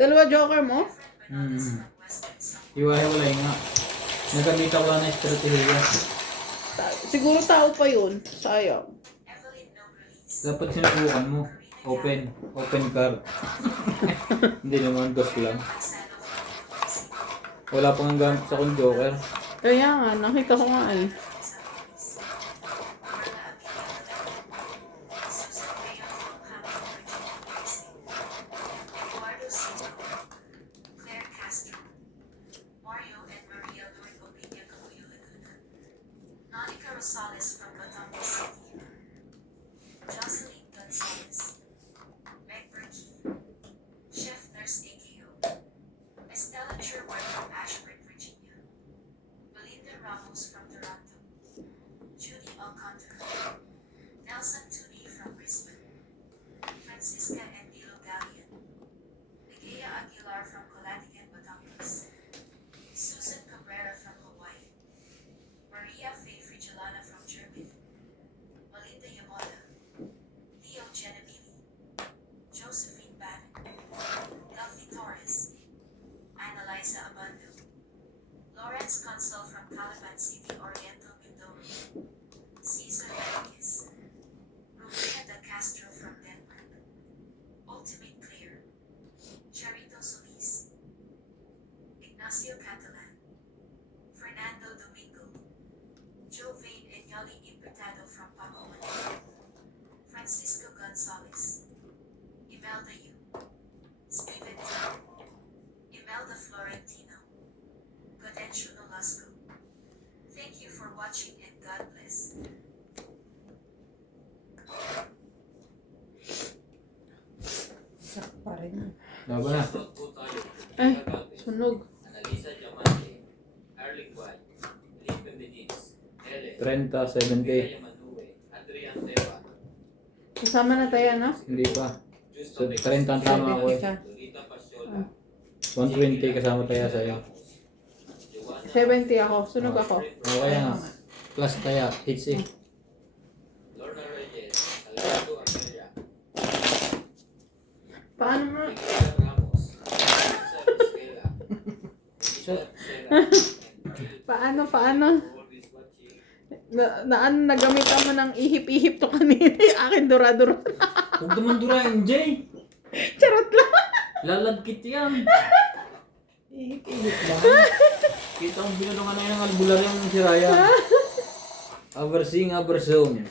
Dalawa joker mo? Hiwa-hiwalay nga. Nagkamita ko lang ng estratehiya. Siguro tao pa yun. Sayang. Dapat sinubukan mo. Open. Open card. Hindi naman, dos lang. Wala pang gamit sa kong joker. Kaya nga, nakita ko nga eh. Rosales from Batangas City, Jocelyn Gonzalez, Meg Berkey, Chef Nurse AKO, Estella Sherwood from Ashburn, Virginia, Belinda Ramos from Toronto, Judy Alcantara, Nelson Tuni from Brisbane, Francisca Endilo Gallian, Ligaya Aguilar from Colatigan, Batangas, Susan Cabrera from Hawaii, Maria Faye Frigilana from Germany, Melinda Yamada, Leo Genovini, Josephine Bannon, Lovely Torres, Annalisa Abando, Lawrence Consul from Calapan City, Oriental Mindoro, Cesar Marquez, Rufina de Castro from Denmark, Ultimate Clear, Charito Solis, Ignacio Catalan, Fernando Domingo, Jovain Enyali Imputado from Pacoman, Francisco Gonzalez, Imelda Yu, Stephen Tan, Imelda Florentino, Gaudensio Nolasco. Thank you for watching and God bless. Sak pa rin. Laban na. Ay, sunog. Analisa Diamante, Arling White, Lipe Benitez, Ellen, 30, 70. Mia Manuwe, Adrian Teva, Kasama na tayo, no? Hindi pa. Justo So, 30 ang tama ko eh. Siya. Lolita Pasiola, 120 kasama tayo sa'yo. 70 ako. Sunog ako. O kaya nga. Plus tayo. HC. Lorna Reyes, Alejandro Amelia, Paano mo? Miguel Ramos, Elsa Esquela, Elisa Serra, Paano? always watching. Nagamitan mo ng ihip-ihip to kanina. Akin dura-dura. Huwag naman durain, Jay. Charot lang. Lalagkit yan. Ihip-ihip lang. Kita kong binulungan na yung albular yung si Ryan. Aversing aversong.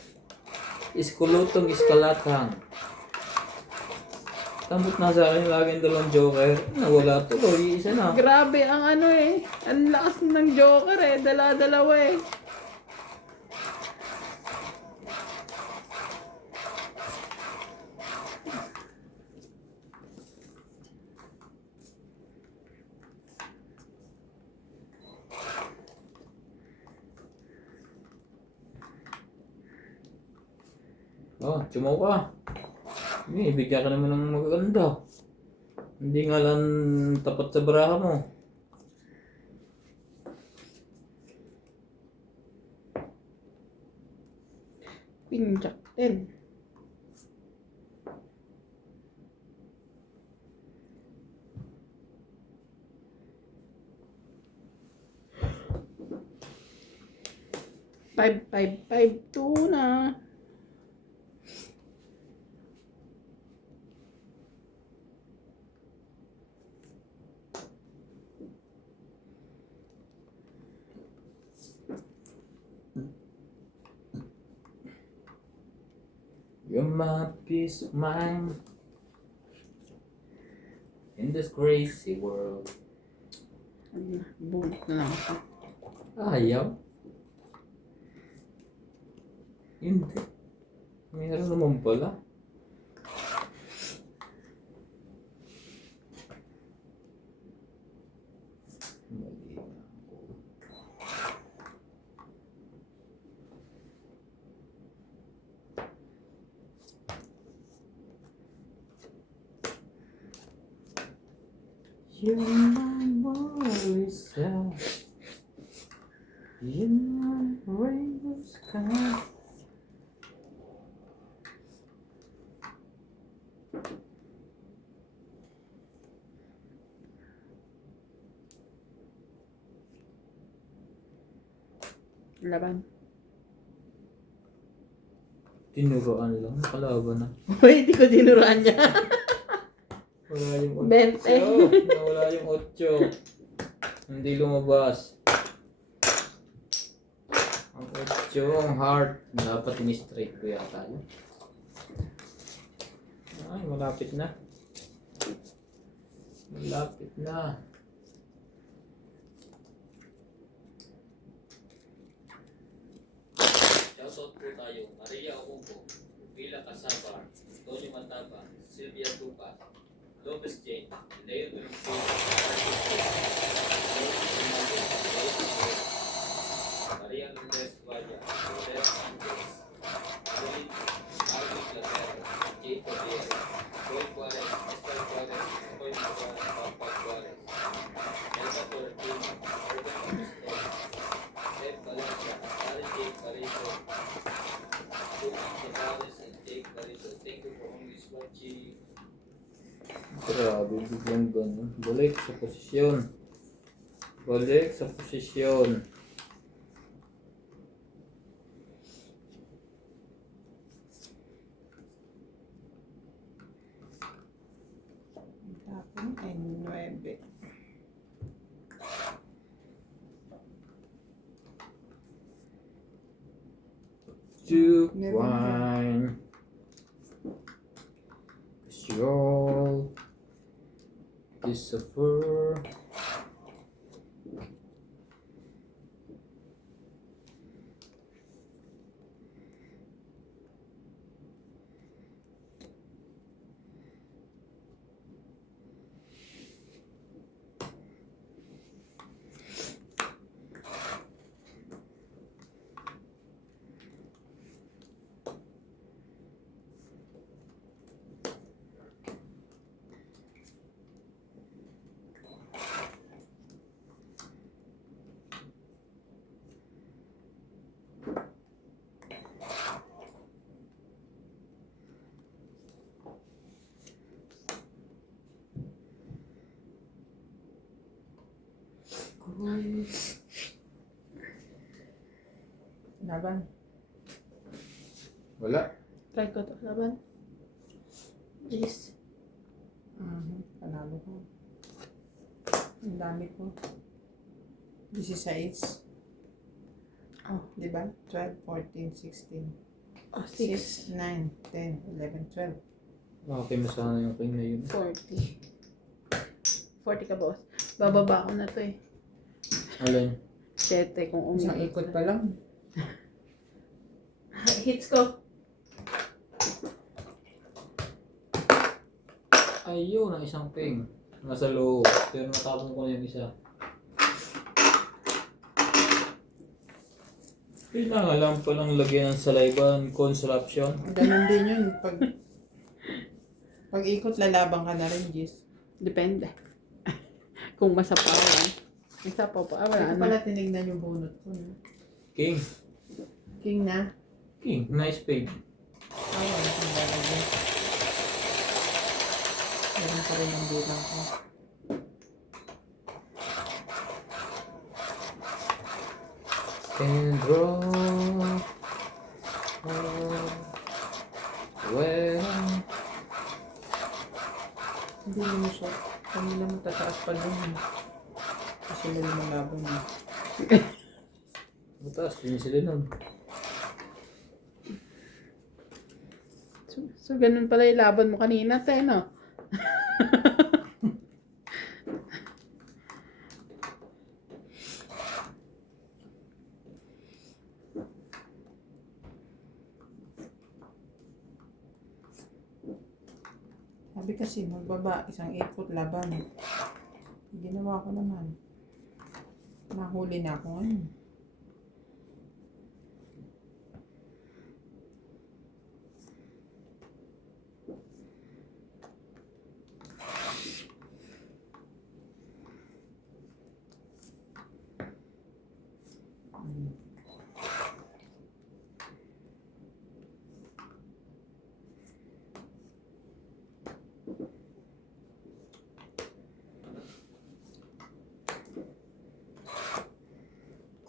Iskulutong iskalatang. Tambot na sa akin laging dalawang joker. Nawala tuloy. Isa na. Grabe ang ano eh. Ang lakas ng joker eh. Dala-dalawa eh. Oh, tumaw ka. Hindi, bigyan ka naman ng magaganda. Hindi nga lang tapat sa baraha mo. Pinjak din. Five, two na. You're my peace of mind in this crazy world. Bunot na lang ako. Ayaw. Hindi. Meron naman pala. Mali na ako. You're my Marisa. You're my rainbow sky. Laban. Tinuruan lang. Kalaban na. Uy, di ko dinuraan niya. Wala yung 20. Nawala yung 8. Hindi lumabas. Ang 8, ang heart. Dapat in-straight ko yata yun. Ay, malapit na. Malapit na. Shoutout po tayo, Maria Ocampo, Villa Casaba, Tony Mataba, Sylvia Tuca, Lopez Jane, Leo Dolomito, Maria Lourdes Valla, Rodel Sanchez, Marilyn Marvin Latero, Jane Cordier, Roy Juarez, Esther Juarez, Roy Maguan, Papa Juarez, Elsa Torretino, Urban Augusto, Ed Valencia, Karen Jake Pariso, Luis Gonzalez, and Jake Pariso. Thank you for always watching. Grabe, biglang ganun. Balik sa posisyon. Balik sa posisyon. Tapon ay 9. To Never wine. You'll disappear. Laban. Wala. Try ko to. Laban. Jeez. Panalo ko. Ang dami ko. 16. Oh, di ba? 12, 14, 16. Oh, 6, 9, 10, 11, 12. Okay mo sana yung king na yun. 40. 40 ka, boss. Bababa ko na to eh. Alin? 7 kung Isang umikot. ikot pa lang. Hits ko. Ayun, ang isang king. Nasa loob. Pero natapon ko na yung isa. Kailangan lang palang lagyan ng salaiban, consolation. Ganun din yun. Pag ikot, lalabang ka na rin, Jis. Depende. Kung masapawan. Masapaw pa. Hindi Wala ko na. pala tinignan yung bunot ko. No? King. King na. King. Nice pig. Wala kang lalagyan. Meron pa rin ang bilang ko. And draw. Well. Hindi mo siya. Kanila mo tataas pa doon. Kasi nila mo laban eh. Mataas din sila nun. So, ganun pala yung laban mo kanina, te, no? Sabi kasi magbaba, isang ikot laban. Ginawa ko naman. Nahuli na ako ngayon.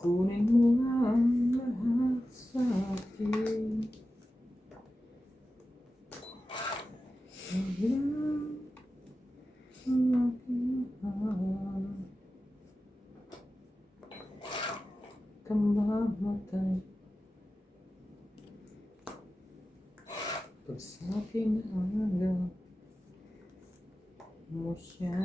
Kunin mo nga ang mamatay. Pag sa akin agaw mo siya.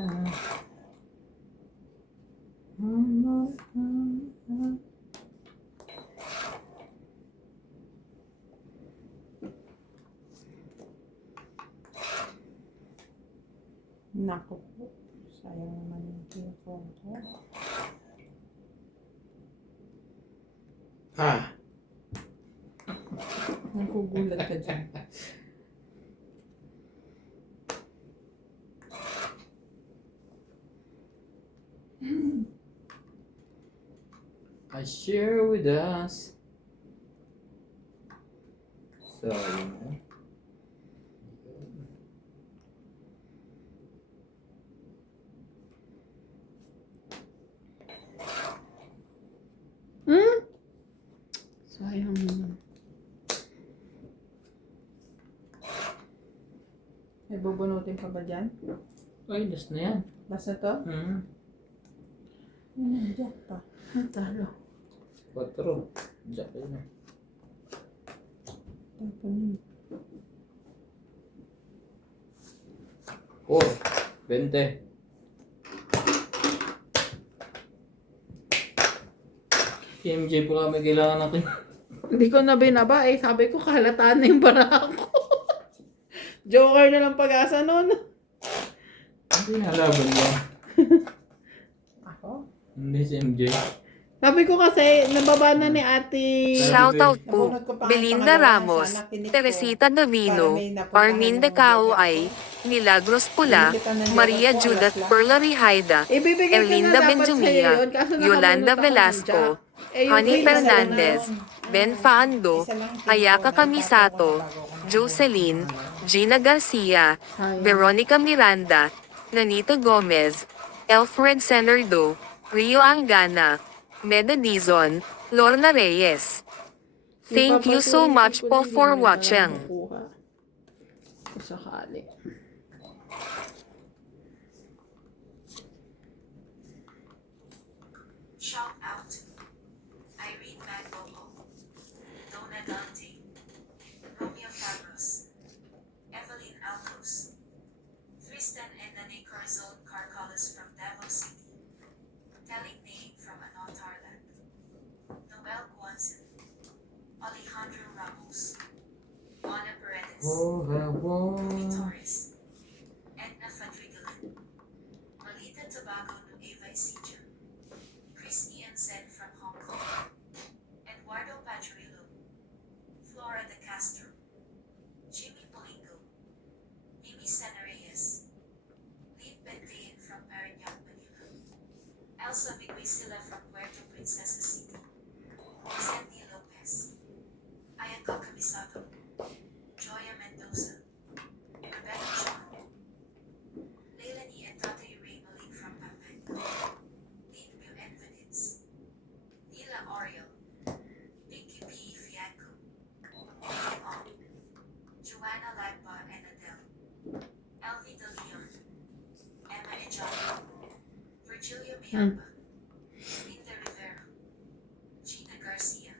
Naku po. Sayang naman yung phone ko. Ha! Nagugulat ka dyan. Share with us. So, yun na. Sayang naman. May bubunutin pa ba dyan? Ay, das na yan. Basta to? Nandiyan pa. Ang talo. 4. Diyan ka na. Tapon yun. 4. 20. PMJ po kami kailangan natin. Hindi ko na binaba eh. Sabi ko kahalataan na yung bara ko. Joker na lang pag-asa nun. Hindi nalaban mo. Ako? Hindi si MJ. Sabi ko kasi, nababa na ni ate. Shoutout po, Belinda Ramos, Teresita Davino, Armin De Caoay, Milagros Pula, Maria Judith Perla Rihaida, Ibibigay ko Erlinda na dapat Benjumia, sa'yo yun, kaso nakabunot Yolanda ako ng Velasco, jack. Eh, yung Honey green na Fernandez, lang. Ben Faando, Isa lang yung Ayaka tinutulungan Kamisato, bago ako Jocelyn, Gina Garcia, Sayang. Veronica Miranda, Nanita Gomez, Alfred Senardo, Rio Angana, Meda Dizon, Lorna Reyes. Thank you so much po for watching. Kung sakali. Shout out to Irene Magbobo, Donna Dante, Romeo Fabros, Evelyn Alcos, Tristan and Nane Corazon Carcalas from Davao City, Telling Name from Anon Tarlac, Noel Guanzin, Alejandro Ramos, Ana Paredes, Rumi Torres, Edna Fadrigalan, Marlita Tobago Nueva Ecija, Chris Ian Sen from Hong Kong, Eduardo Padrillo, Flora de Castro, Jimmy Polingo, Mimi Senareyes, Lee Bentain from Parañaque, Manila, Elsa Viguisila from Puerto Princesa City, Sandy Lopez, Ayako Camisado, Joya Mendoza, Rebecca John, Leilani and Tatay Ray Malik from Pampanga, Lynn Buenvenides, Nila Oriel, Pinky P. Fianco, Lily Ong, Joanna Lagba and Adele, Elvie De Leon, Emma Ejala, Virgilio Miamba, Linda Rivera, Gina Garcia,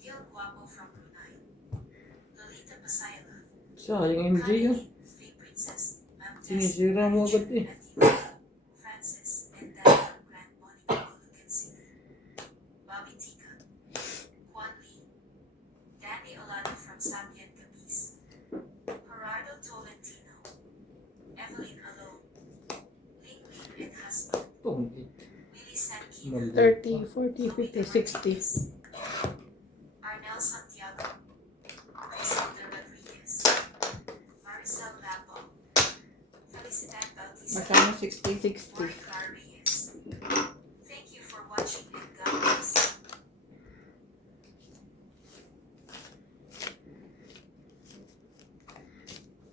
Gil Guapo from Brunei, Lolita Pasayla, Sayang MJ yun. Kailin, Faye Princess, Ma'am Tess, Sinisira mo agad eh. Ativa, Francis, and Daniel Grant Monica Gulugan City, Bobby Tika, Juan Lee, Danny Olano from Sapien Capiz, Gerardo Tolentino, Evelyn Alone, Ling Ling and husband, Pungit. Willie Sankina, 30, 40, 50, 60. Arnel Santiago, Griselda Rodriguez, Maricel Lapo, Felicidad Bautista, Magkano 60? 60. Monica Reyes. Thank you for watching and God bless.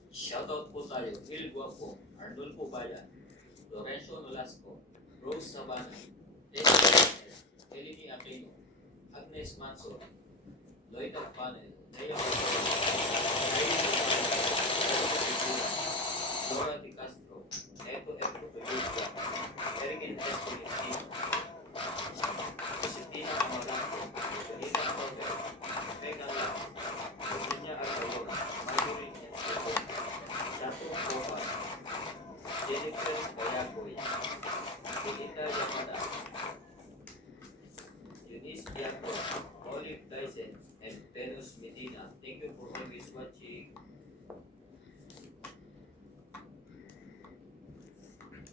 Shoutout po tayo, Will Guapo, Arnulfo Bayan, Lorenzo Nolasco, Rose Sabana, Eleni Aquino, Agnes Manso, Lloyd Panel, Naya Laura Di Castro, Eto Peluca, Eric Espolitino, Josefina Amaranto,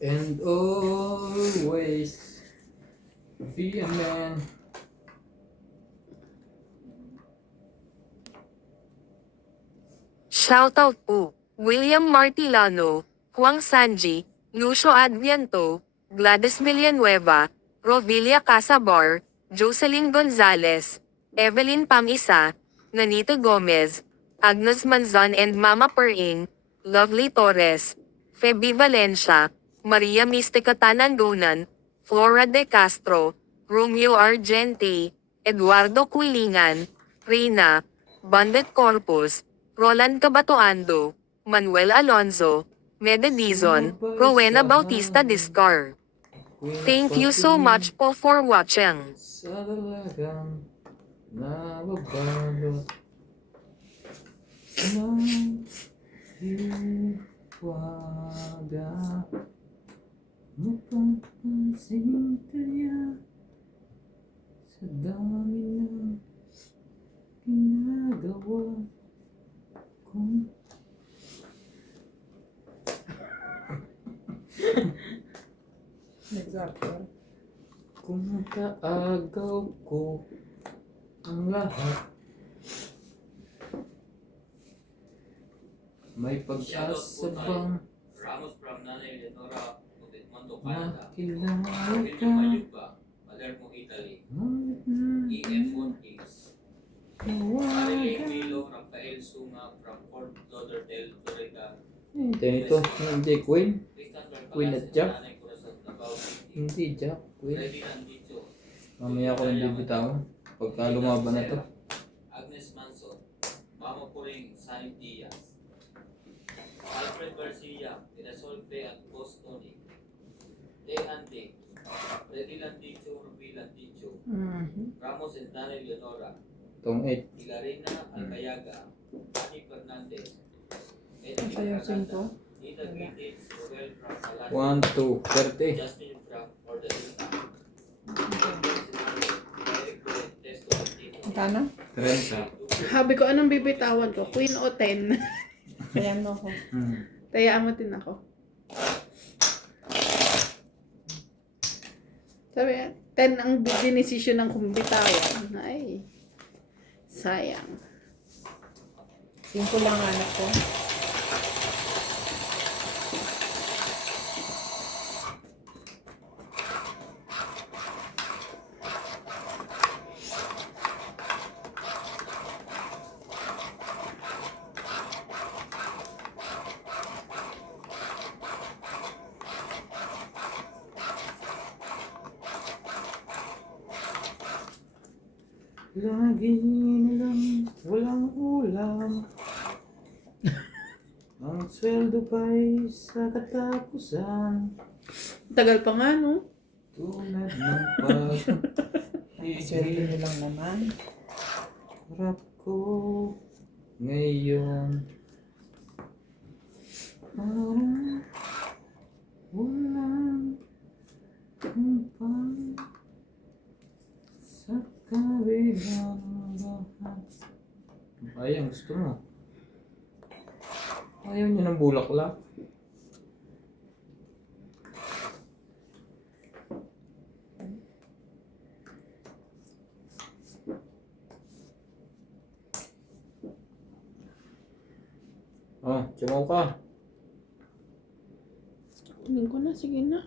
and always be a man. Shoutout po, William Martilano, Juan Sanji, Lucio Adviento, Gladys Villanueva, Rovilia Casabar, Jocelyn Gonzalez, Evelyn Pamisa, Nanita Gomez, Agnes Manzon and Mama Pering, Lovely Torres, Feby Valencia, Maria Mystica Tanangonan, Flora De Castro, Romeo Argente, Eduardo Quilingan, Reyna, Bandet Corpus, Roland Cabatoando, Manuel Alonzo, Meda Dizon, Rowena Bautista Discar. Thank you so much po for watching. Sa dalagang nababalot ng hiwaga mapapansing kaya sa dami ng ginagawa kong Nag-zapper. kung kaagaw ko ang lahat. May pag-asa bang Ramos from Nanay Leonora, Mondo, Canada. makilala William ka? Mayuga, Palermo, Italy. E.M. Montes. Marilyn Milo, Rafael Sunga from Fort Lauderdale, Florida. Ito, hindi Queen. Christopher Queen at Palacios, Jack? Nanay Corazon, Davao City. Hindi Jack, Queen. Freddy Andicho. Mamaya ko lang bibitaw. Pagka lumaban na to. Agnes Manson, Mama Puring, Sunny Diaz. Alfred Garcia, Inasolfe at Bostoni. De Ande, Freddy Landicho, Ruby Landicho. Ramos and Nanay Leonora. Tong 8. Hilarina Alcayaga, Ani Fernandez. Sayosin ko. Nita Gittins, Roel from 1, Palacio. 2, 30. Justin from Ordaneta. Eric Testo Antino. Magkano? 30. Sabi ko, anong bibitawan ko? Queen o 10? Kaya mo ko. Tayaan mo din ako. Sabi, 10 ang dinesisyon ng kung bitawan. Ay, sayang. 5 lang anak ko. Lagi nilang walang ulam. Ang sweldo pa'y sa katapusan. Tagal pa nga, no? Tulad ng pag Swerte nyo lang naman. harap ko ngayon. Parang walang kumpang sa kabilang lahat. Ay, ang gusto mo. Ayaw niyo ng bulaklak. Oh, tumaw ka. Tingin ko na, sige na.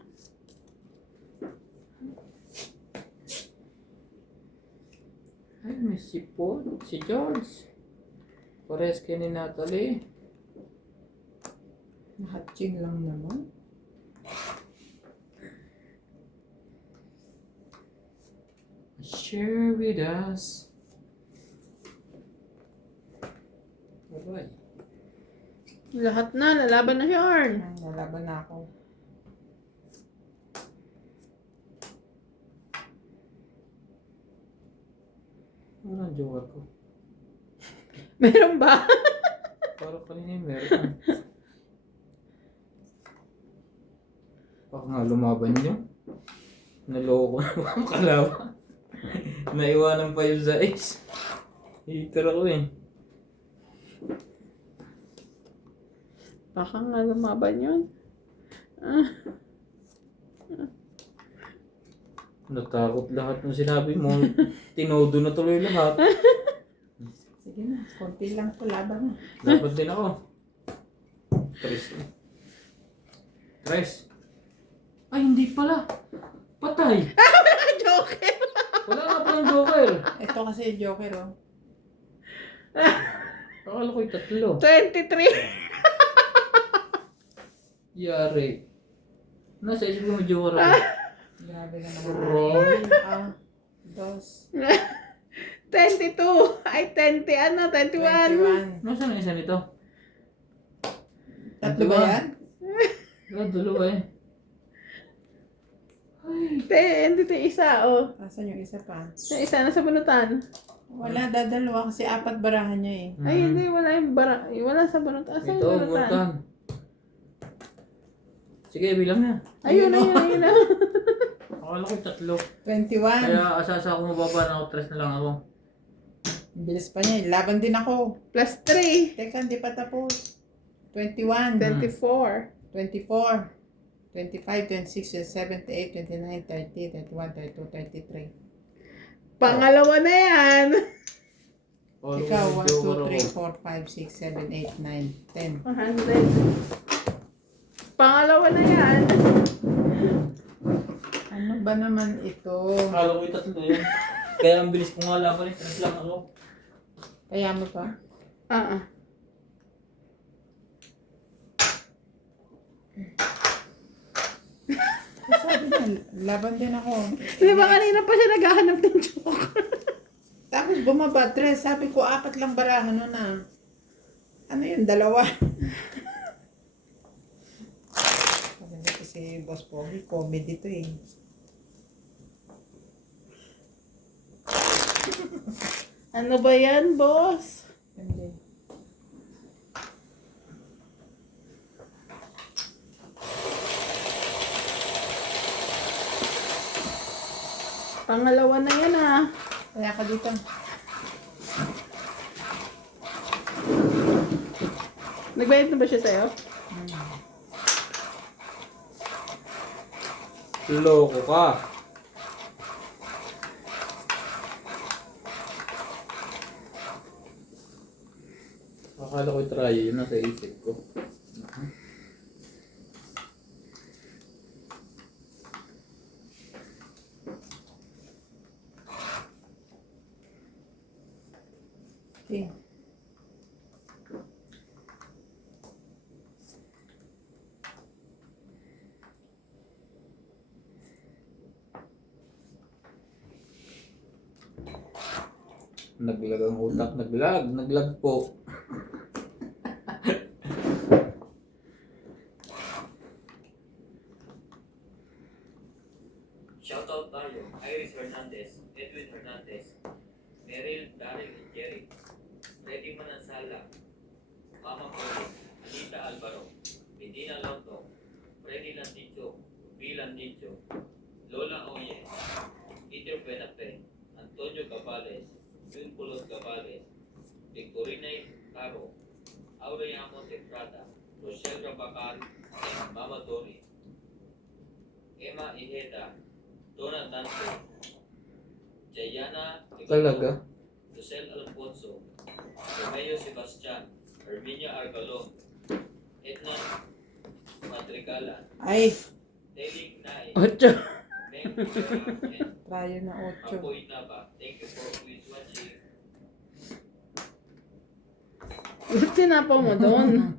Ay, may sipon. Si George. Pares kayo ni Natalie. Nakaching lang naman. Share with us. Alright. Lahat na, lalaban na yarn. Lalaban na ako. Ano ang joker ko? Meron ba? Parang kanina yung meron. Baka nga lumaban nyo. Naloko na mga kalaban. Naiwanan pa yung sa ace. Hater ako eh. Baka nga lumaban yun. Ah, Natakot lahat ng sinabi mo. Tinodo na tuloy lahat. Sige na, konti lang to, laban na. Dapat din ako. Tres. Tres. Ay, hindi pala. Patay. Joker! Wala nga palang joker. Ito kasi joker, oh. Akala ko'y tatlo. 23! Yari. Nasa isip ko may joker ako. Grabe ka naman. Wrong. Dos. 22! Ay, 20 ano? 21! 21. Nasaan ang isa nito? Tatlo ba yan? Wala, dalawa eh. Dito yung isa, oh. Asan yung isa pa? Yung isa na sa bunutan. Wala, dadalawa kasi apat barahan niya eh. Ay, hindi. Wala yung bara. Wala sa bunutan. Asan Ito, yung bunutan? bunutan. Sige, bilang na. Ayun. Akala ko'y tatlo. 21. Kaya asasa ako mababa na ako, tres na lang ako. Bilis pa niya. Laban din ako. Plus 3. Teka, hindi pa tapos. 21. 24. 24. 25, 26, 27, 28, 29, 30, 31, 32, 33. Pangalawa na yan. Ikaw, 1, Joker 2, ako. 3, 4, 5, 6, 7, 8, 9, 10. 100. Pangalawa na yan. Ano ba naman ito? Akala ko'y tatlo yun. Kaya ang bilis ko nga laban eh. Tres lang ako. Kaya mo pa? Sabi niya, laban din ako. Di ba kanina pa siya naghahanap ng joker? Tapos bumaba, tres. Sabi ko, apat lang barahan nun ah. Ano yun, dalawa? Sabi niya kasi Boss Pogi, comedy to eh. Ano ba yan, boss? Hindi. Pangalawa na yan, ah. Kaya ka dito. Nagbayad na ba siya sa'yo? Loko ka. Akala ko'y try yun. Nasa isip ko. Okay. Naglag ang utak. Naglag po. Shoutout tayo, Iris Hernandez, Edwin Hernandez, Meryl, Daryl, and Jerry, Freddy Manansala, Mama Poli, Anita Alvaro, Medina Loto, Freddy Landicho, V. Landicho, Lola Oye, Peter Penape, Antonio Cabales, Jun Pulot Cabales, Victorina Caro, Aureliano Tefrada, Rochelle Rabacar, and Mama Dori, Emma Iheda, Donna Dante, Jayana Talaga? Lucel Alfonso, Romeo Sebastian, Herminia Argalon, Edna Madrigala, Ay, Teling Nai, Ocho. Meng Rivera, and tayo na 8. Apoy Nava. Thank you for always watching. Ba't sinapaw mo doon?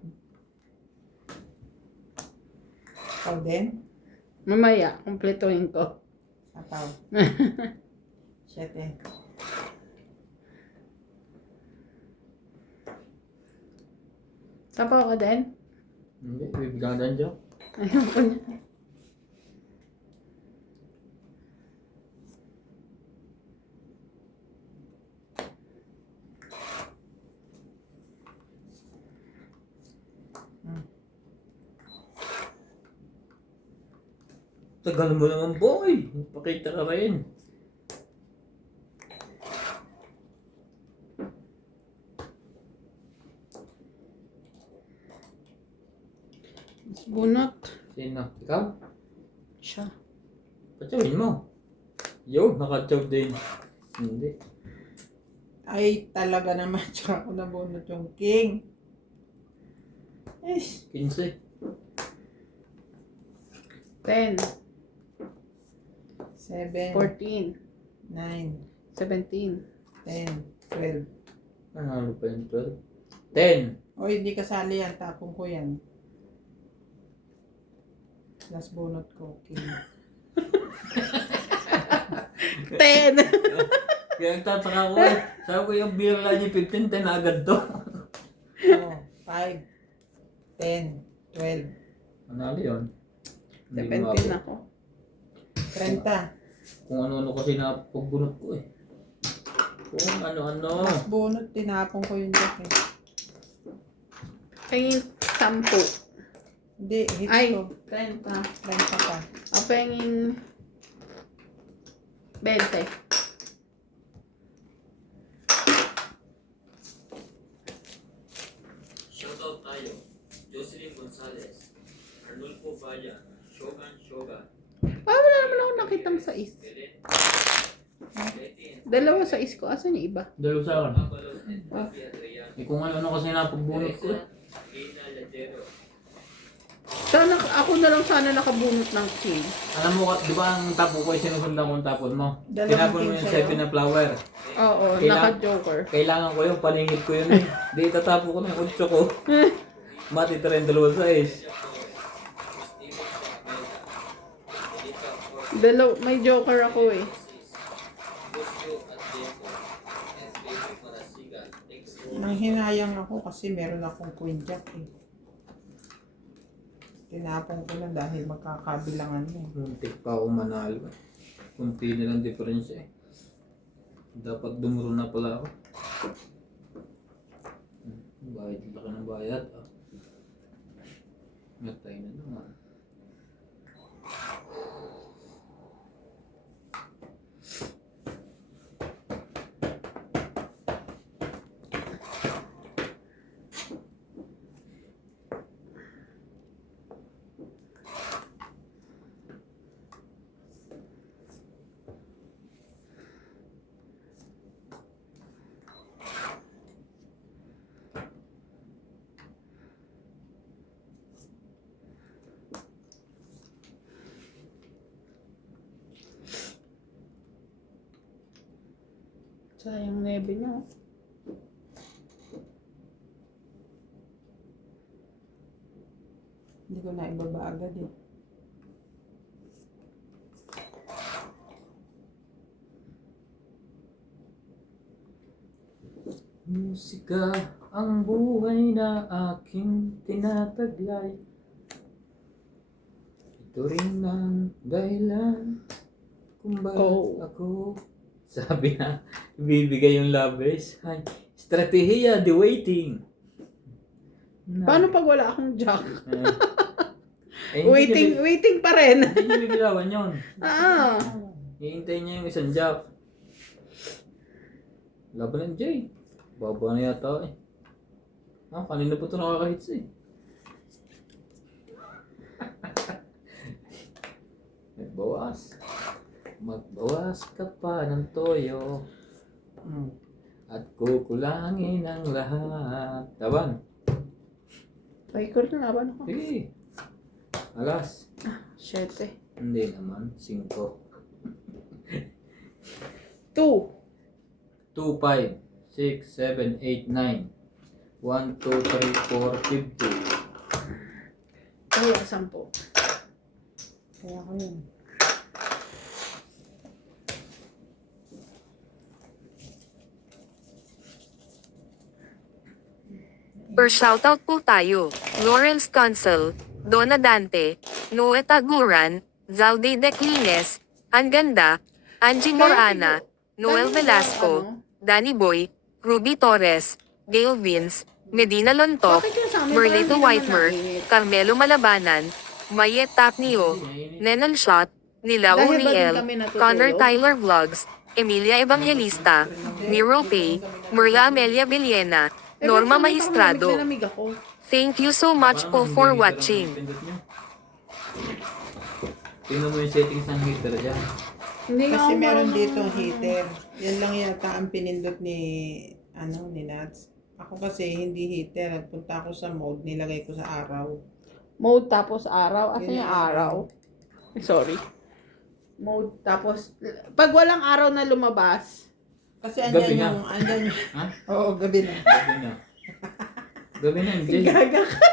Ikaw din? Mamaya, kumpletuhin ko. Sapaw. 7. Sapaw ka din? Hindi, bibigyan ka dyan. Ayun ko niya. Tagal mo naman, boy. Pakita ka rin. Mas bunot. Sino? Ikaw? Siya. Patsawin mo. Yo, nakachaw din. Hindi. Ay, talaga naman. Tsaka ako nabunot yung king. Ish. 15. 10, 7, 14, 9, 17. 10, 12. Ano pa yung 12? 10. O, hindi kasali yan. Tapong ko yan. Last bunot ko, king. 10! Kaya nagtataka ko eh. Sabi ko yung bira niya 15, 10 agad to. Oh, 5, 10, 12, Ano yun? Hindi ko 17 mabot. ako. 30. Kung ano-ano kasi napagbunot ko eh. Kung ano-ano. Last bunot, tinapong ko yung jack eh. Pengin 10. Hindi, hit Ay, ko. 30. 30 pa. O pengin 20. Shoutout tayo. Jocelyn Gonzalez, Arnulfo Vaya, Shogan, Ah, wala naman ako nakitang sa is. Belen, Betty, Dalawa sa is ko. Asan yung iba? Dalo sa akin. Avalos, and Papi Adrian, Eh kung ano-ano kasi napagbunot ko eh. Lina Ladero, Sana, ako na lang sana nakabunot ng king. Alam mo, di ba ang tapo ko ay sinusundan ko ang tapon mo? Dalawang Tinapon mo king yung sa'yo. 7 na flower. Oo, Kailang- naka-joker. Kailangan ko yung palingit ko yun eh. Di tatapo ko na yung 8 ko. Matitira yung dalawang size. May joker ako eh. Bosyo at Deco, and Baby Marasigan, Nanghinayang ako kasi meron akong queen jack eh. Tinapong ko na dahil magkakabilangan mo. Muntik pa ako manalo. Kunti na lang diferensya eh. Dapat dumuro na pala ako. Bayad, laki ng bayad. Ah. Matay na naman. Sayang nebe niya. Oh. Hindi ko na ibaba agad eh. Musika ang buhay na aking tinataglay. Ito rin ang dahilan kung bakit Oh. ako sabi na ibibigay yung love race. Ay, strategiya, the waiting. Paano pag wala akong jack? Hindi Waiting pa rin. niya bibilawan yun. Ah. Hihintayin niya yung isang jack. Laban ng Jay. Baba na yata eh. Ah, kanina po ito nakakahits eh. Magbawas ka pa ng toyo. At kukulangin ang lahat. Taban. Record na laban ako. Sige. Alas. 7. Hindi naman. 5. 2. 2, 5, 6, 7, 8, 9. 1, 2, 3, 4, 50. Kaya 10. Kaya ko yun. Per shoutout po tayo. Lawrence Consul, Donna Dante, Noe Taguran, Zalde Declines, Anganda, Angie Morana, Noel Velasco, Danny Boy, Ruby Torres, Gail Vince, Medina Lontok, Bakit yun sa amin? Merlito Parang hindi Whitemer, naman mainit. Carmelo Malabanan, Mayet Tapnio, Nenal Shot, Nilau Dahil ba din Riel, kami natutulog? Connor Tyler Vlogs, Emilia Evangelista, Miro Pay, Merla Amelia Villena, Norma Maestrado. Naglalamig ako. Thank you so much po for watching. Tingnan mo yung settings ng heater dyan. Hindi nga Kasi ako meron marunong- dito heater. Yan lang yata ang pinindot ni, ni Nats. Ako kasi hindi heater. Punta ako sa mode, nilagay ko sa araw. Mode tapos araw. Asa Yun yung yung araw? Sorry. Mode tapos, pag walang araw na lumabas, Kasi Gabi andyan na. yung, andyan yung, Ha? oo, gabi na. Gabi na. Gabi na, hindi. gaga ka.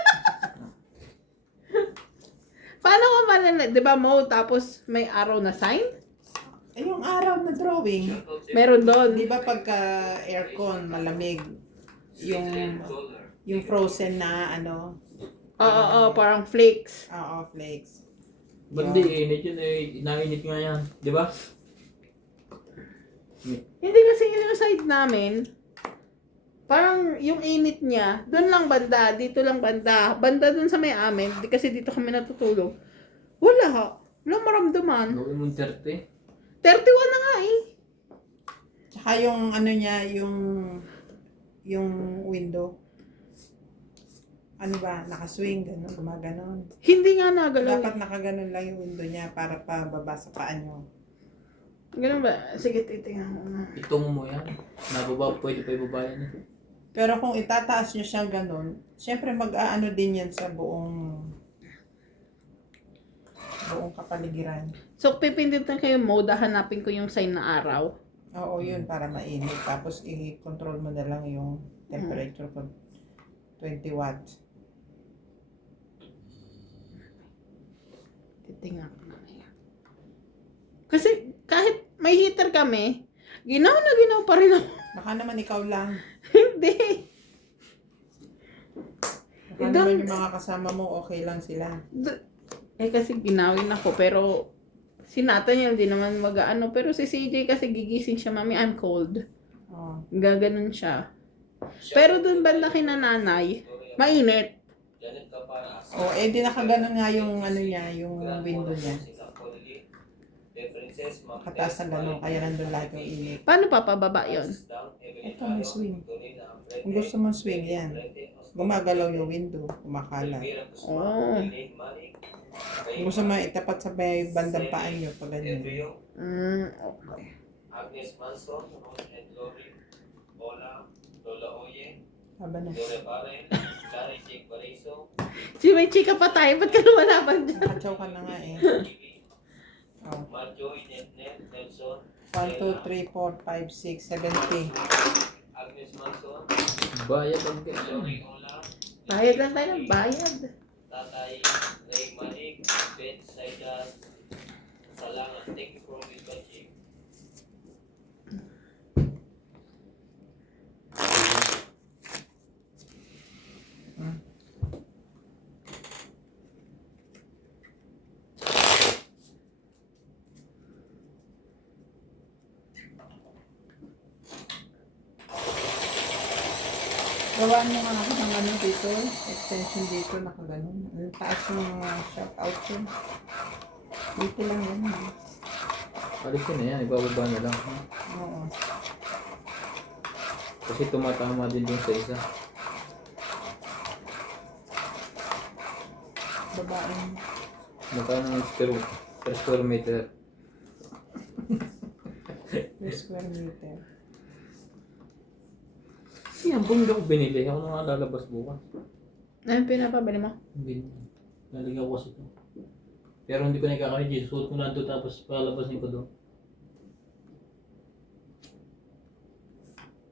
Paano ka malala? Di ba mode tapos may araw na sign? Ay, yung araw na drawing. Meron doon. Di ba pagka aircon, malamig, yung frozen na Oo, parang flakes. oo, flakes. Ba't di init yun eh? Inainit nga yan. Di ba? Hindi kasi yung side namin, parang yung init niya, doon lang banda, dito lang banda. Banda doon sa may amin, di kasi dito kami natutulog. Wala. Wala maramdaman. Gawin mong 30. 31 na nga eh. Tsaka yung niya, yung window. Ano ba, nakaswing, gano'n, gumaganon. Hindi nga nagalaw. Dapat nakaganon lang yung window niya para pababa sa paa nyo. Ganun ba? Sige, titingnan ko na. Itong mo yan. Nababa, pwede pa ibaba yan eh. Pero kung itataas nyo siyang ganon, syempre mag-aano din yan sa buong kapaligiran. So, pipindutin ko yung mode, hanapin ko yung sign na araw. Oo, yun, para mainit. Tapos i-control mo na lang yung temperature ko. 20 watts. Titingnan ko na yan. Kasi kahit may heater kami, ginaw na ginaw pa rin ako. Baka naman ikaw lang. Hindi. Baka naman yung mga kasama mo, okay lang sila. Kasi ginawin ako, pero si Nathaniel di naman mag-ano. Pero si CJ kasi gigising siya, Mami, I'm cold. Oo. Gaganon siya. Pero dun banda kina nanay, mainit. Janet Caparas. Oh, di nakaganon nga yung niya, yung window niya. Kataas na gano'n, kaya nandun lagi yung init. Paano papababa yon? Ito, may swing. Kung gusto mong swing, yan. Gumagalaw yung window, kumakalat. Oh. Kung gusto mo itapat sa may bandang paan nyo, pag ganyan. Okay. Agnes Manson, Rose and Lori, Ola, Lola Oye, Haba na. Lore Paren, Larry Jake Bariso, Si may chika pa tayo, ba't ka lumalaban dyan? Nakatsaw ka na nga eh. Kiwi, Oh. Marjoy, Netnet, Nelson, 1, 2, 3, 4, 5, 6, 70. Agnes Manson, Bayad ang ganyan. Lori Ola, Bayad lang tayo ng bayad. Tatay, Ray Manik, Ben Saidan, Salangan. Thank you for always watching. Gawaan mo nga ako ng dito, extension dito, nakaganon. Ang taas yung shoutout ko. Dito lang yan. Alisin na yan, ibababa na lang. Ha? Oo. Kasi tumatama din dun sa isa. Babaeng. Magkano ng per square meter? Per square meter. Yan, kung hindi ako binili, ako na nga lalabas bukas. Ano pinapabili mo? Hindi. Naligaw ko kasi ito. Pero hindi ko na ikakain, suot ko na ito tapos palabasin ko doon.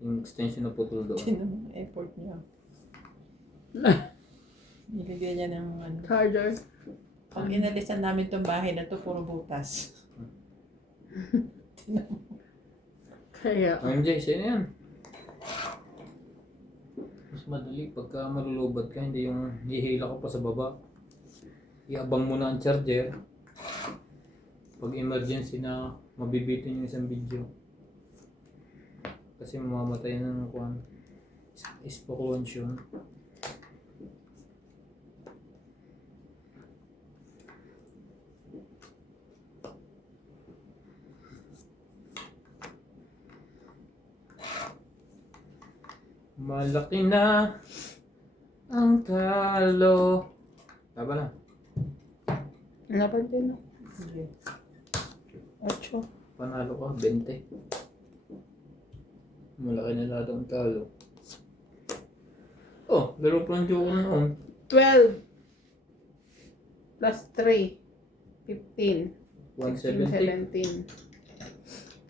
Yung extension na putol doon. Sino mo? Effort niya. Nilagyan niya ng Charger. Pag inalisan namin itong bahay na to puro butas. Kaya. MJ, sa'yo na yan. Mas madali pagka malulubad ka, hindi yung hihila ka pa sa baba. Iabang mo na ang charger. Pag emergency na mabibitin yung isang video. Kasi mamamatay na ng kuwan. Spokulonsyon. Malaki na ang talo. Taba na. Laban din. Sige. 8. Panalo ka, 20. Malaki na lahat ang talo. Oh, laro pa ng joker noon. 12 plus 3. 15. 170.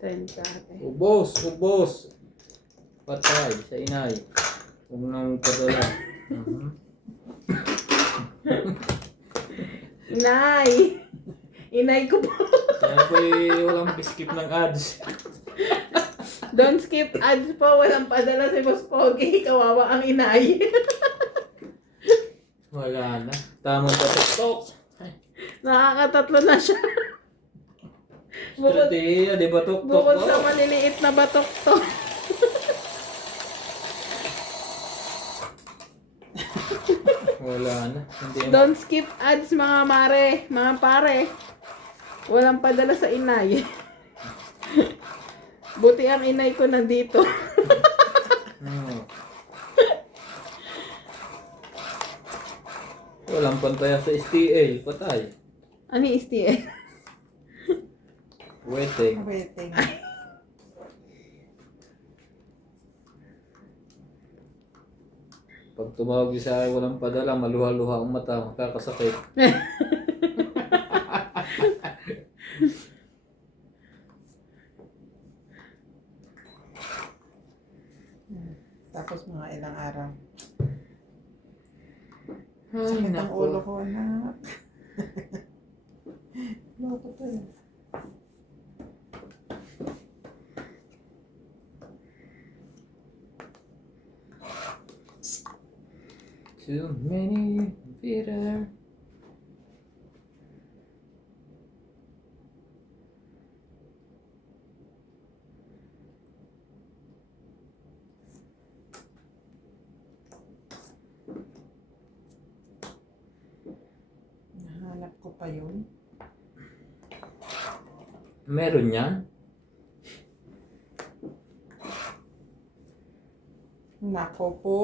17. 30. Ubos, ubos. Patay sa inay. Huwag nang padala. Inay! Inay ko po. Kaya po walang skip ng ads. Don't skip ads po. Walang padala si Boss Pogi. Kawawa ang inay. Wala na. Tamang patok-tok. Nakakatatlo na siya. Bukod, Strategiya, di ba tok-tok? bukod sa maliliit na batok to. Wala na. Hindi na. Don't skip ads mga mare. Mga pare. Walang padala sa inay. Buti ang inay ko nandito. Hmm. Walang pantaya sa STL. Patay. Ano yung STL? Waiting. Waiting. Pag tumawag sa akin walang padala, maluha-luha ang mata, makakasakit. Tapos mga ilang araw. Ay, Sakit ang nako. ulo ko, anak. Loko to eh. Too many bitter. Nahanap ko pa yun. Meron yan? Nako po.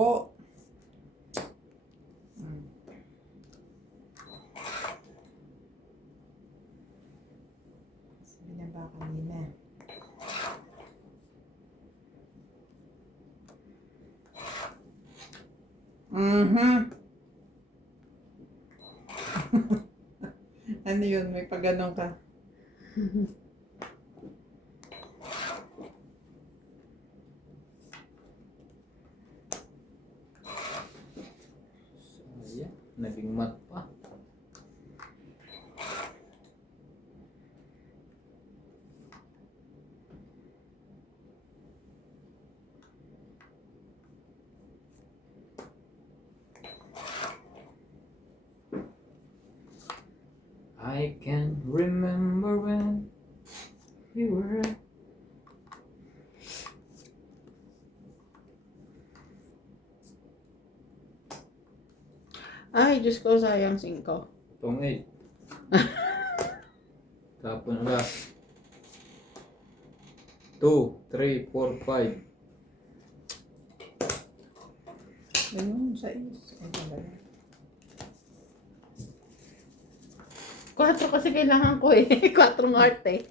Sabi niya ba kanina? Ano yun? May pagganong ka. Sayang, naging mat pa. I can remember when we were. Ay, Diyos ko, sayang 5. Tong 8. Tapon ulas. 2, 3, 4, 5. Ganun, sa is. Ay, wala yan. 4 kasi kailangan ko eh. 4 heart eh.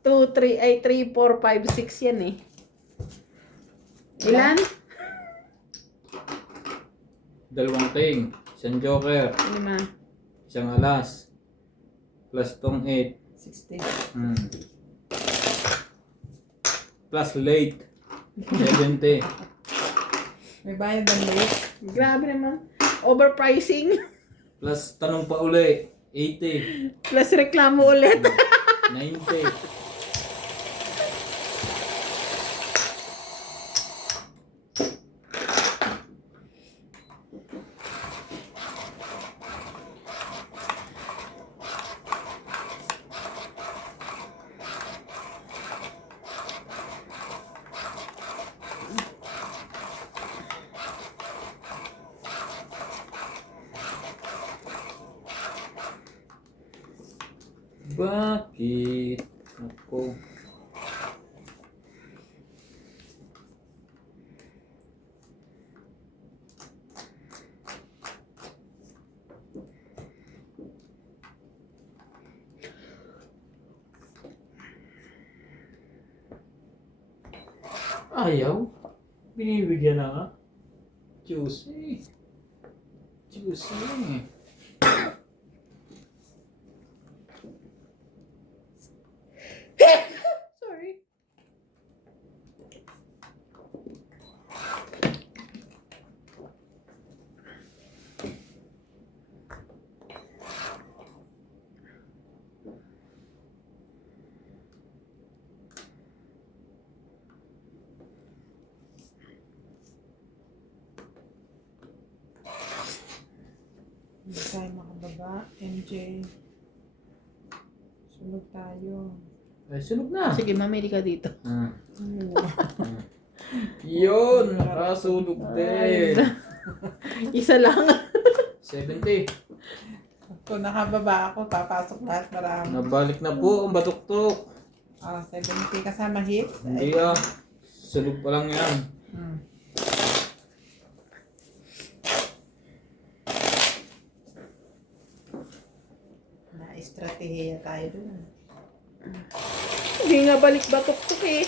2, 3, ay 3, 4, 5, 6 yan eh. Ilan? Dalawang king. Isang joker. 5. Isang alas. Plus tong 8. 60. Plus late. 70. May bayad ng late. Grabe naman. Overpricing. Plus tanong pa uli. 80. Plus reklamo ulit. 90. Bakit? Ako. Ayaw. Binibigyan na nga. Juicy. Juicy. Sorry. Hindi tayo makababa. MJ. Sunog tayo. Ay, sunog na. Sige, mamili ka dito. Ah. Yun, nakasunog din. Isa lang. 70. Kung nakababa ako, papasok lahat marami. Nabalik na po ang batuktok. 70 kasama hits. Hindi ah. Sunog pa lang yan. Hmm. Na-estratehiya tayo dun. Hindi nga balik batok-tok eh.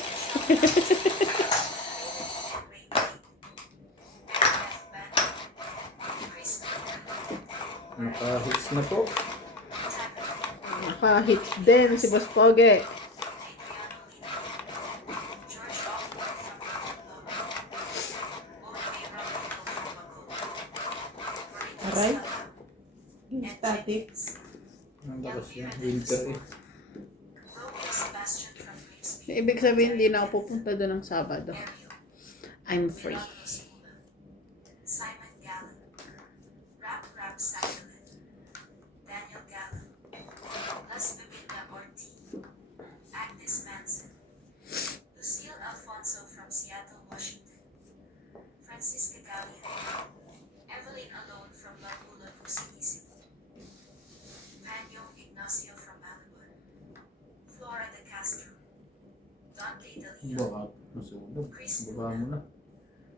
Nakahits na po. Nakahits din si Boss Poge. Aray. Yung statics. Ang lakas yan. Winter eh. Ibig sabihin, hindi na ako pupunta doon ng Sabado. I'm free. Simon Gallen, Rap Sutherland, Daniel Gallen, Las Bebinda Ortiz, Agnes Manson, Lucille Alfonso from Seattle, Washington, Francisca Gallian, Evelyn Alone from Laguna, Cebu, Panyo Ignacio from Malabon, Flora de Castro, Dante De Leon, Baka masunog. Baba mo na.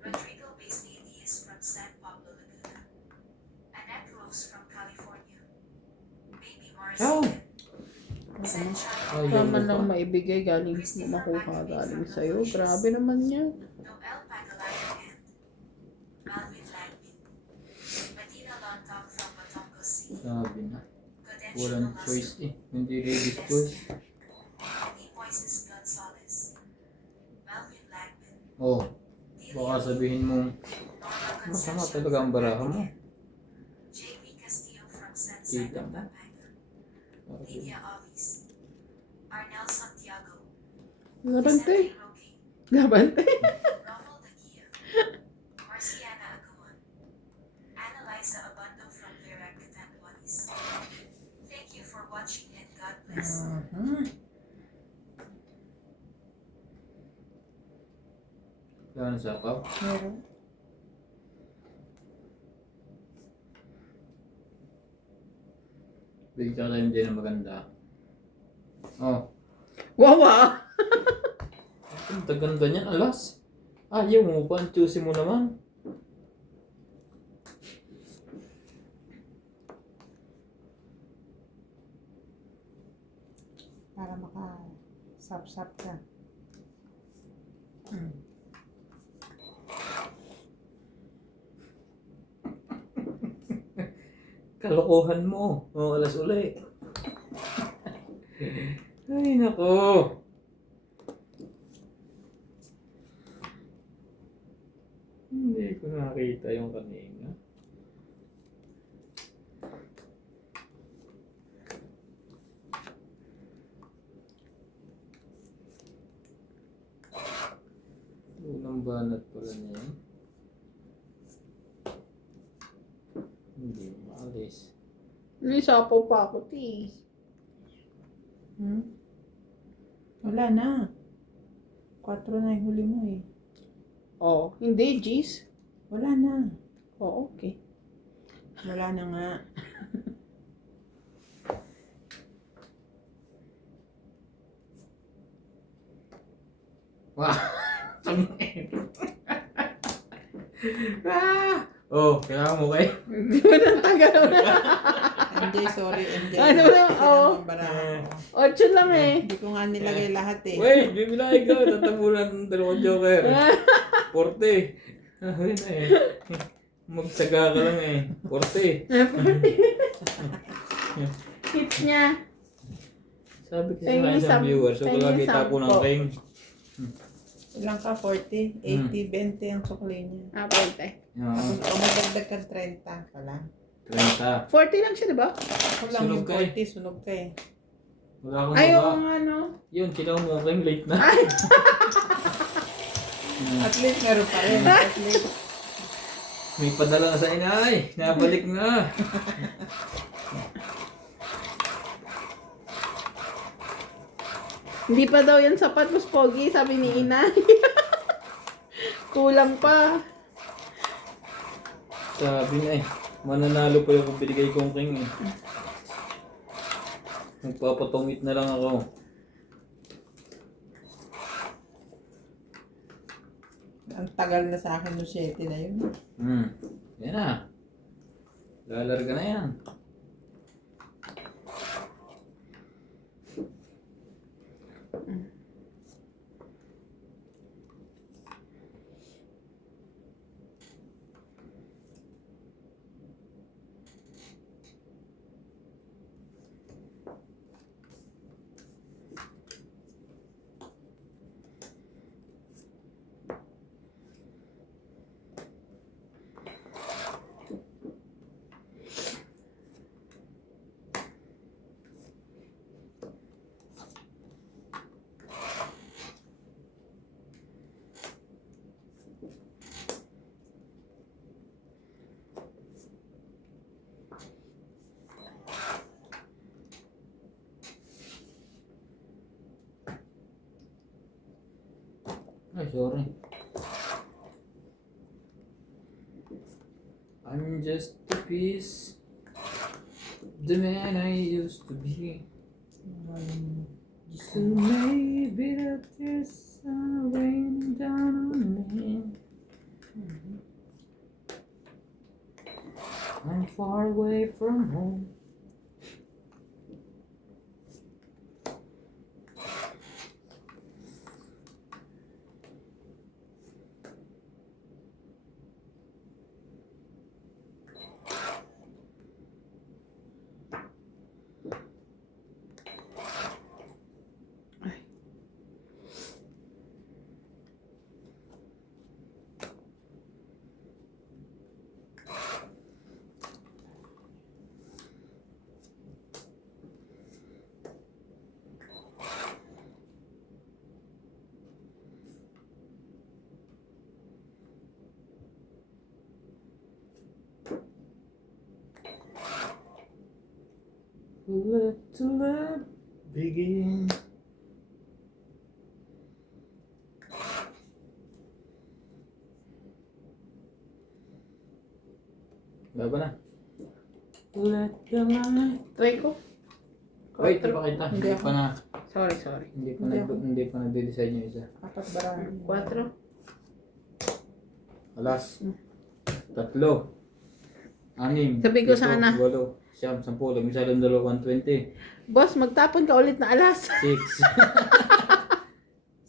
Rodrigo Basilidis from San Pablo, Laguna, Annette Rose from California, Baby Ciao. Marcy, Sunshine, Ayaw Tama mo lang pa. maibigay galing makuha galing sa'yo. Grabe naman yan. Noel Pagalayan and Malvin Langmin, Medina Lontok from Batangas City, Sabi na. Gadencio Walang Nolasco, choice eh. Hindi ladies choice. D. Moises Gonzalez, Malvin Langmin, Oh, baka sabihin mo, Norma masama Concepcion talaga ang from baraha mo. J.V. Castillo from San Kita Simon, mo. Pampanga, Lydia Alves, Arnel Santiago, Labante. Vicente Roque, Labante. Ronald Aguia, Marciana Aguan, Annalisa Abando from Verac, Catanduanes. Thank you for watching and God bless. Kaya sa sapaw. Meron. Bigyan ka tayo din na maganda. Oh, Wawa. ang ganda niyan, alas. Ayaw mo pa, ang choosy mo naman. Para maka-sap-sap ka. Kalokohan mo. Oh, alas uli. Ay, nako. Hindi ko nakita yung kanina. Unang banat pala niya yun. Hindi maalis. Nisapaw pa ako, ti. Wala na. 4 na yung huli mo eh. Oh, hindi, G's. Wala na. Oh, okay. Wala na nga. Wow! Ah! Oh, kailangan mo kayo. Hindi mo na tagal na. MJ, sorry, MJ. Ano na, oo. Ang barahan ko. 8 lang eh. Hindi ko nga nilagay lahat eh. Wait, bibilay ka. Tatabunan ng dalawang joker. 40. Ayun na eh. Magsaga ka lang eh. 40. Hits niya. Sabi kasi Tingin nga isang sa- viewer. So, tingin lagi sa tapo ng po. king. Ilang ka? 40? 80, 20 ang sukli niya. Pwede. Oo. Kung magdagdag ka 30 pala. 30. 40 lang siya, di ba? Ako lang Sunog yung ka eh. 40, sunog ka eh. Wala akong Ay, baba. oo nga, no. Yun, sinaw mo king late na. At least meron pa rin. At least. May padala na sa inay. Nabalik na. Hindi pa daw yan sapat, mas pogi, sabi ni Inay. Kulang pa. Sabi na eh. Mananalo pa yung kung binigay kong king eh. Magpapatungit na lang ako. Ang tagal na sa akin no 7 na yun. Yan na. Lalarga na yan. Ay, sorry. I'm just a piece. The man I used to be. So maybe that there's a rain down on me. I'm far away from home. Let the love begin. Baba na. Let the light. Try ko. Wait, di pa kita. Hindi pa na. Sorry. Hindi pa nagde-decide yung isa. 4 barahan. 4. Alas. 3. 6. Sabi ko sana. 8. 9. 10. Mag-isa lang 120. Boss, magtapon ka ulit na alas. 6.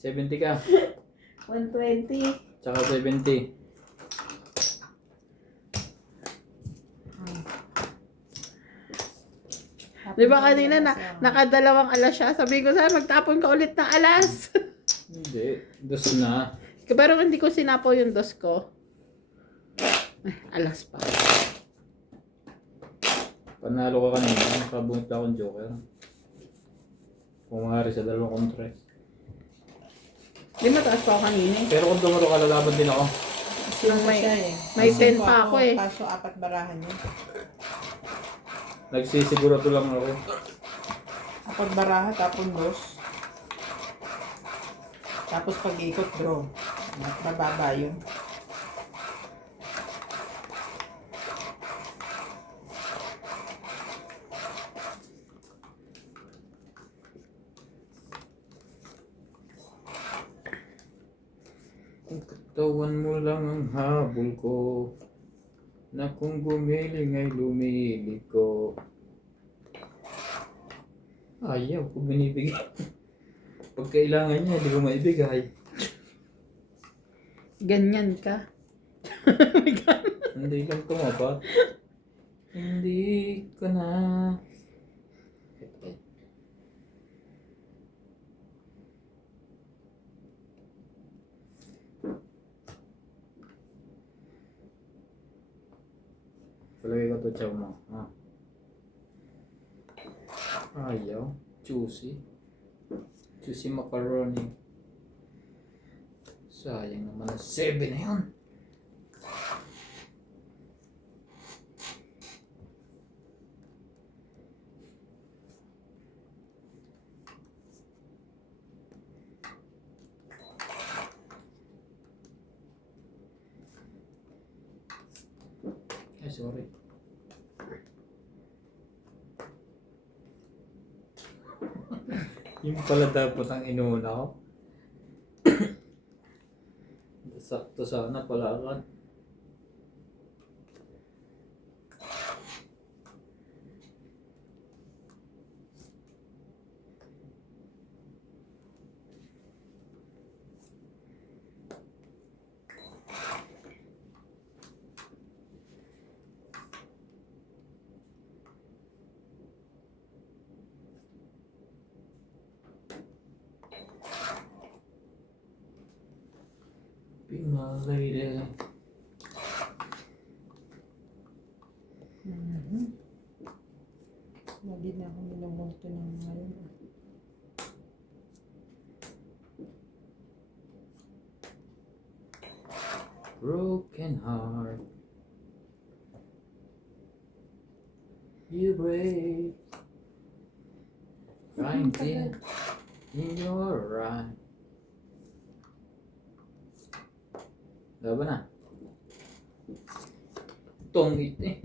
70 ka. 120. Tsaka 70. Di ba kanina nakadalawang alas siya? Sabi ko sana magtapon ka ulit na alas. Hindi. Dos na. Pero hindi ko sinapaw yung dos ko. Ay, alas pa. Panalo ka kanina. Nakabunot na akong joker. Pumari sa 2 kontra. Di mataas pa ako kanina eh. Pero kung tumalo ka, lalaban din ako. Yung may, Siya eh. may Kasi 10 pa ako eh. Kaso 4 barahan yun. Nagsisiguro to lang ako. 4 baraha, tapos 2. Tapos pag-ikot, draw. Mababa yun. Ang katawan mo lang ang habol ko. Na kung gumiling ay lumili ko. Ayaw ko binibigay. Pag kailangan niya, hindi ko maibigay. Ganyan ka. Hindi lang tumapat. Hindi ka na. Palagay ko ito chow mo. Ha? Ayaw. Juicy. Juicy macaroni. Sayang naman ang 7 na yun. Ay, sorry. Yung pala dapat ang inuuna ko. Sakto sana pala kan. Be my lady. Lagi na ako minumulto ng ngayon. Broken heart. You break. Crying tears in your eyes. Laban na. Tongit eh.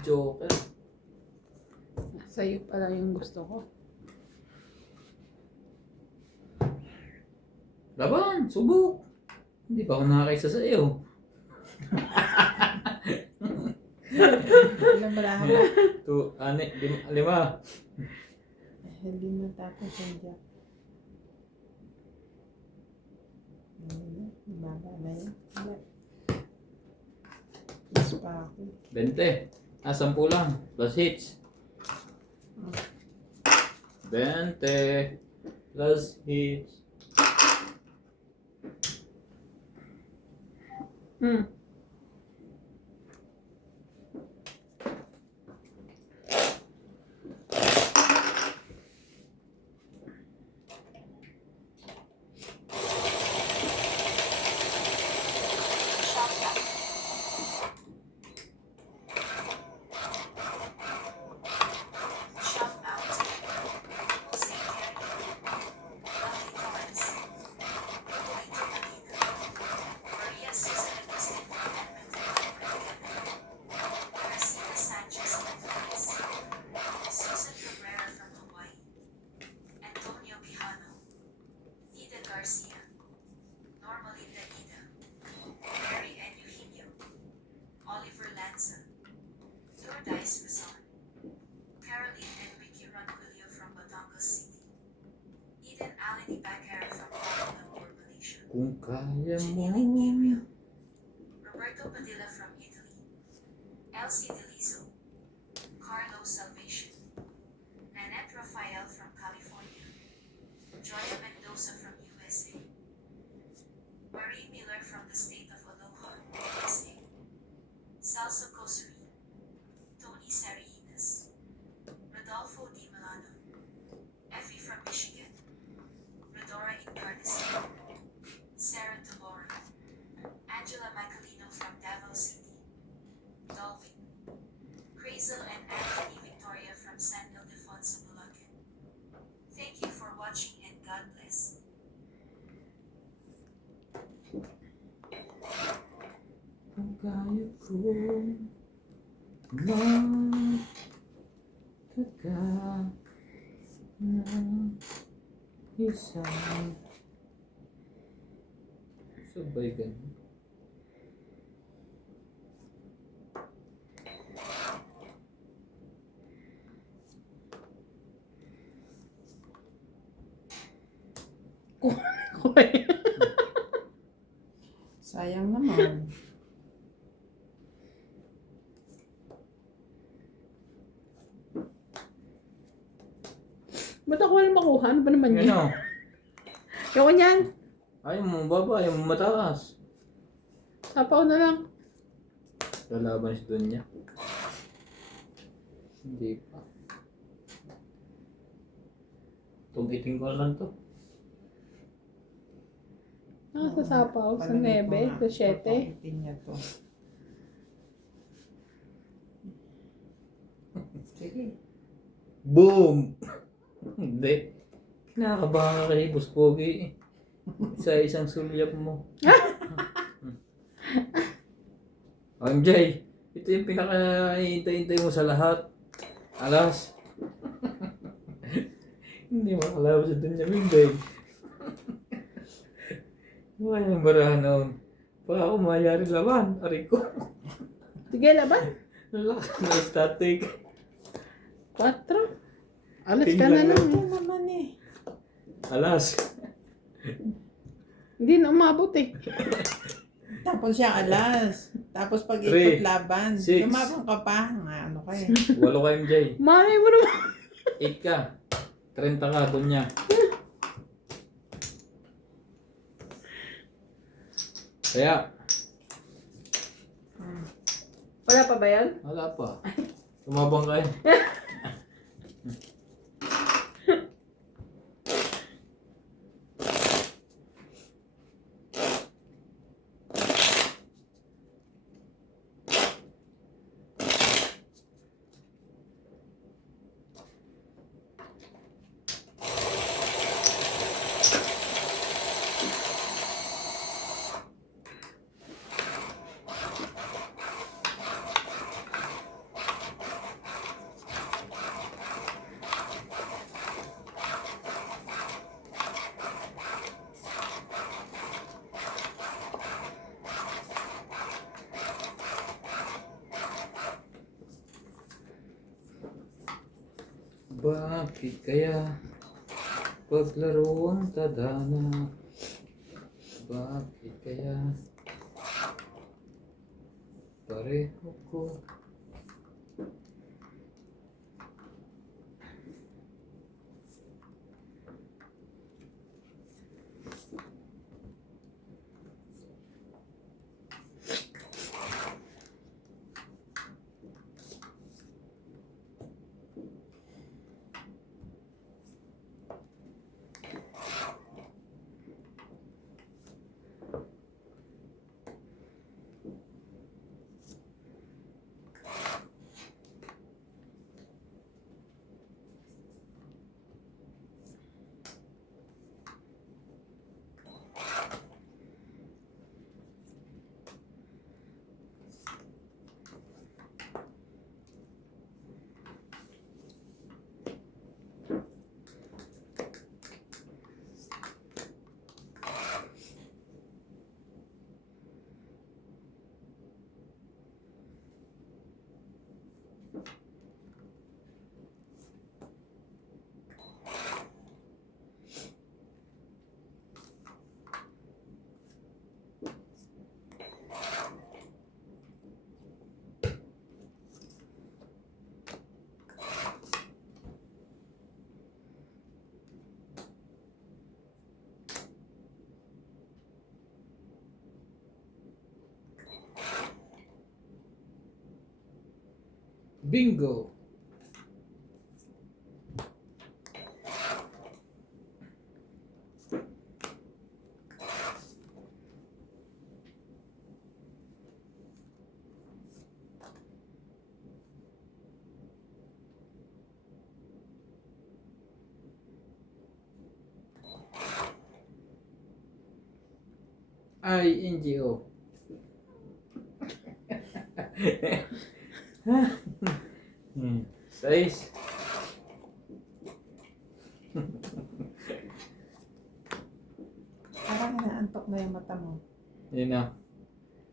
Joker. Sa'yo pala yung gusto ko. Laban! Subok! Hindi pa ako nakakaisa sa iyo. Ilan ba lang ako? 2, 5. Hindi matapos yung jack. Baba na yun. Mas pa ako. 20. 10 lang. Plus hits. 20. Plus hits. Shout out. Jose Carrero. Lucky Torres. Nicolito Medina. Maria Susan Agustin from Edmonton, Garcia Sanchez from France. Susan Cabrera from Hawaii. Antonio Quijano. Nida Garcia. Normalinda Ida. Mary and Eugenio. Oliver Lanza. Lourdes Rizon. Caroline Enrique Ranquillo from Batangas City. Eden Alani Bacara from Kuala Lumpur, Malaysia. Kung kaya mo. Janine Gabriel. Roberto Padilla from Italy. Elsie Delizo. Carlo Salvation. Nanette Rafael from California. Joya Mendoza from USA. Marie Miller from the state of Aloha, USA. Salsa Kosuri. Tony Sarinas. Rodolfo Di Milano. Effie from Michigan. Rodora Encarnacion. Sarah Delora. Angela Michaelino from Davao City. Dolphin. Crazel and Anthony Victoria from San Ildefonso, Bulacan. Thank you for watching and God bless. Kung kaya ko magtaga ng isa. Sabay ganun. ko eh. Sayang naman. Ba't ako walang makuha? Ano ba naman Yan yun? o. Ewan yan. Ayaw mo baba, ayaw mo mataas. Sapaw na lang. Lalaban si Dunya. Hindi pa. Tumiting ko lang to. Sa sapaw, sa Palamig ko 9, nga. sa 7. Papakitin niya to. Sige. Boom! Hindi. Kinakabahan ka kay Boss Pogi. Sa isang sulyap mo. MJ, ito yung pinaka-hintay-hintay mo sa lahat. Alas. Hindi mo alam sa Dunya Minday. Walang barahan noon. Baka ako mayari laban. Aray ko. Sige, laban. Lalaki na static. 4. Alas ka na Tingnan lang. Ito naman eh. Alas. Hindi na umabot eh. Tapos siya alas. Tapos pag 3, ikot laban, 6. lumabang ka pa. Nga, ano ka eh. 8 ka MJ. Malay mo naman. 8 ka. 30 ka, Dunya. Kaya, Wala pa ba yan? wala pa. Tumabang ka eh. Bakit kaya paglaro ang tadhana? Bakit kaya pareho ko? Bingo! INGO. Size. Parang inaantok na yung mata mo. Yun na.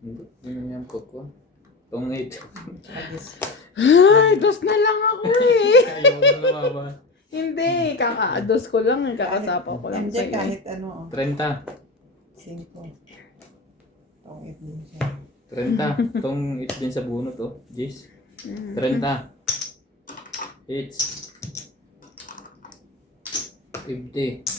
Hindi. Yun yung pag ko. Tungit. Agis. Ay, dos na lang ako eh. Ayaw mo na lumaba. Hindi, kakaados ko lang, kakasapa ko lang Hindi, sa'yo. kahit ano. 30. 5. Tongit din siya. 30. Itong it din sa bunot, oh. Jis. 30. It's 50.